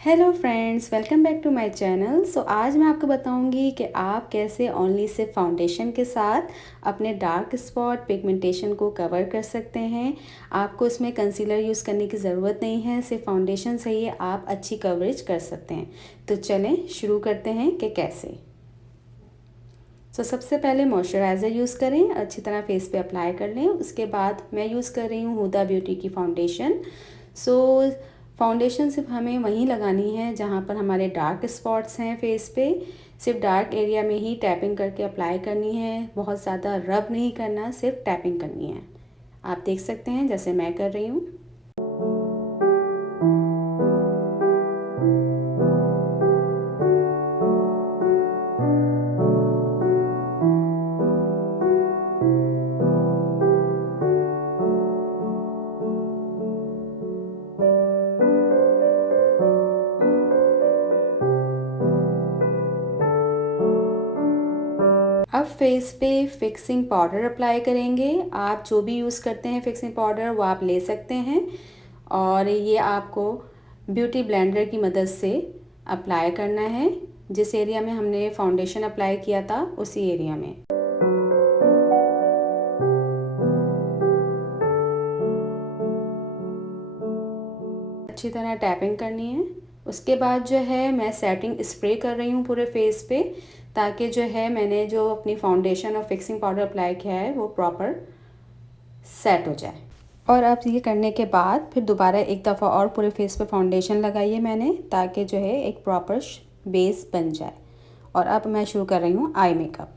Hello friends, welcome back to my channel. आज मैं आपको बताऊंगी कि आप कैसे ओनली से फाउंडेशन के साथ अपने डार्क स्पॉट पिगमेंटेशन को कवर कर सकते हैं। आपको इसमें कंसीलर यूज़ करने की ज़रूरत नहीं है, सिर्फ फाउंडेशन से ही आप अच्छी कवरेज कर सकते हैं। तो चलें शुरू करते हैं कि कैसे। सबसे पहले मॉइस्चराइज़र यूज़ करें, अच्छी तरह फेस पे अप्लाई कर लें। उसके बाद मैं यूज़ कर रही हूँ हुदा ब्यूटी की फाउंडेशन। फाउंडेशन सिर्फ हमें वहीं लगानी है जहाँ पर हमारे डार्क स्पॉट्स हैं फेस पे। सिर्फ डार्क एरिया में ही टैपिंग करके अप्लाई करनी है, बहुत ज़्यादा रब नहीं करना, सिर्फ टैपिंग करनी है। आप देख सकते हैं जैसे मैं कर रही हूँ। अब फेस पे फिक्सिंग पाउडर अप्लाई करेंगे। आप जो भी यूज़ करते हैं फिक्सिंग पाउडर वो आप ले सकते हैं, और ये आपको ब्यूटी ब्लेंडर की मदद से अप्लाई करना है। जिस एरिया में हमने फाउंडेशन अप्लाई किया था उसी एरिया में। अच्छी तरह टैपिंग करनी है। उसके बाद जो है मैं सेटिंग स्प्रे कर रही हूँ पूरे फेस पे, ताकि जो है मैंने जो अपनी फाउंडेशन और फिक्सिंग पाउडर अप्लाई किया है वो प्रॉपर सेट हो जाए। और अब ये करने के बाद फिर दोबारा एक दफ़ा और पूरे फेस पे फाउंडेशन लगाई है मैंने, ताकि जो है एक प्रॉपर बेस बन जाए। और अब मैं शुरू कर रही हूँ आई मेकअप।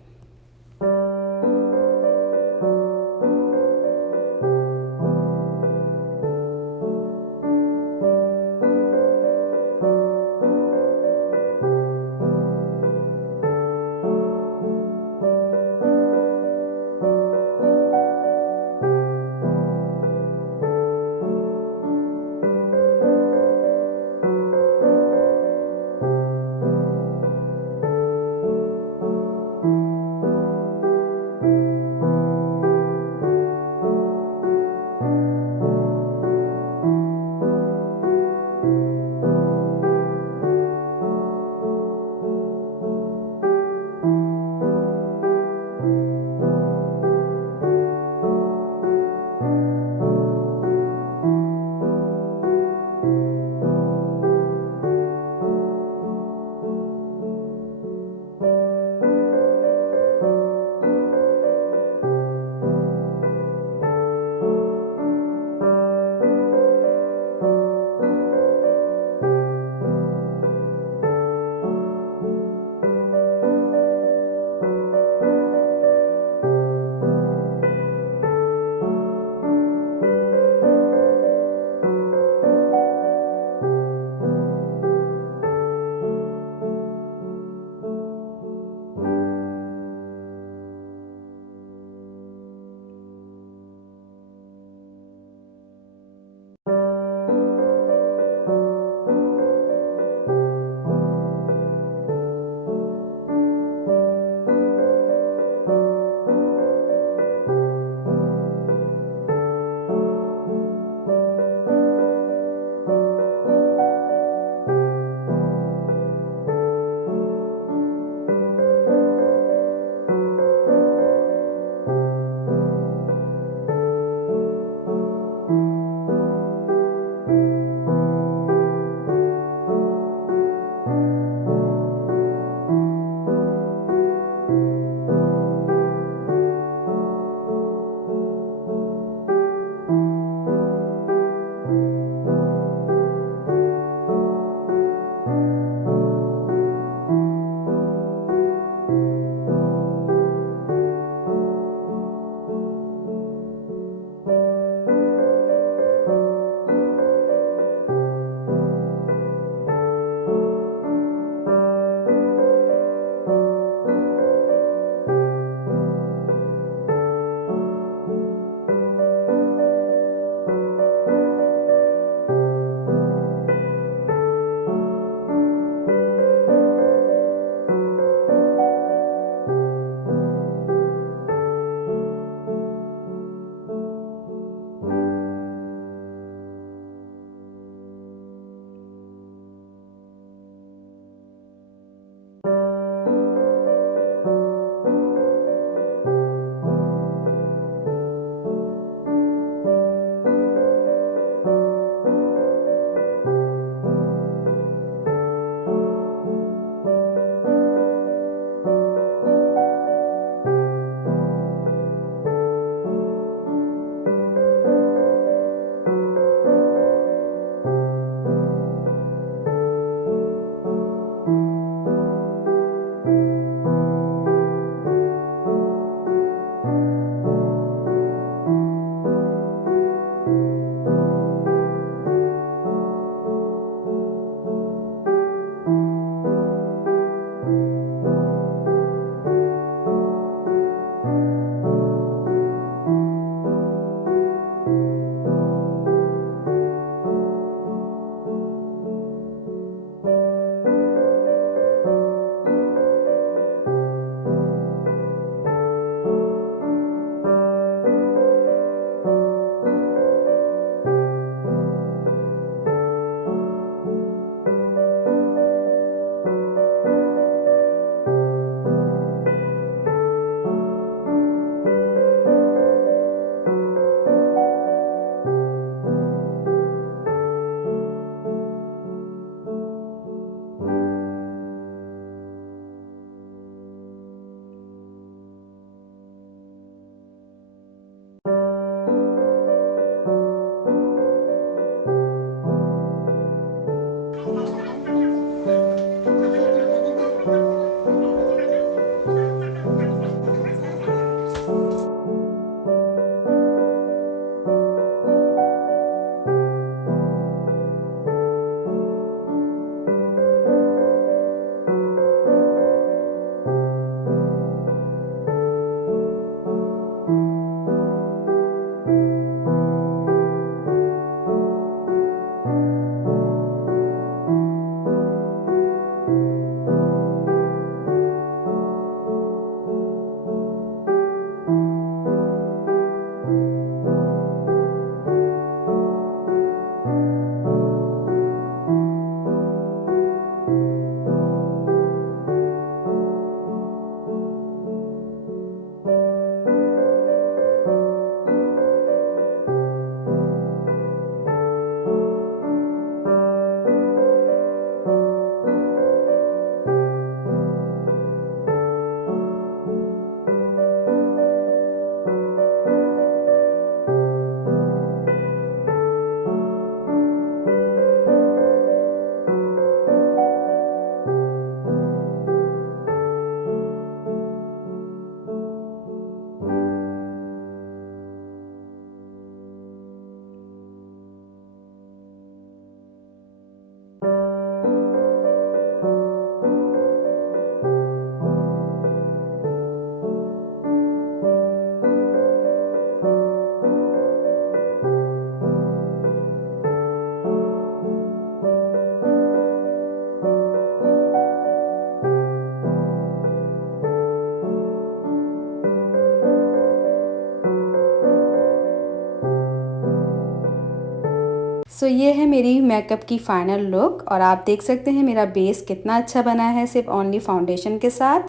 सो ये है मेरी मेकअप की फ़ाइनल लुक और आप देख सकते हैं मेरा बेस कितना अच्छा बना है सिर्फ ओनली फाउंडेशन के साथ।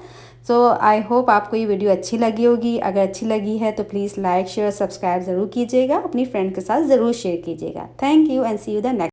सो आई होप आपको ये वीडियो अच्छी लगी होगी। अगर अच्छी लगी है तो प्लीज़ लाइक शेयर सब्सक्राइब ज़रूर कीजिएगा, अपनी फ्रेंड के साथ ज़रूर शेयर कीजिएगा। Thank you and see you the next.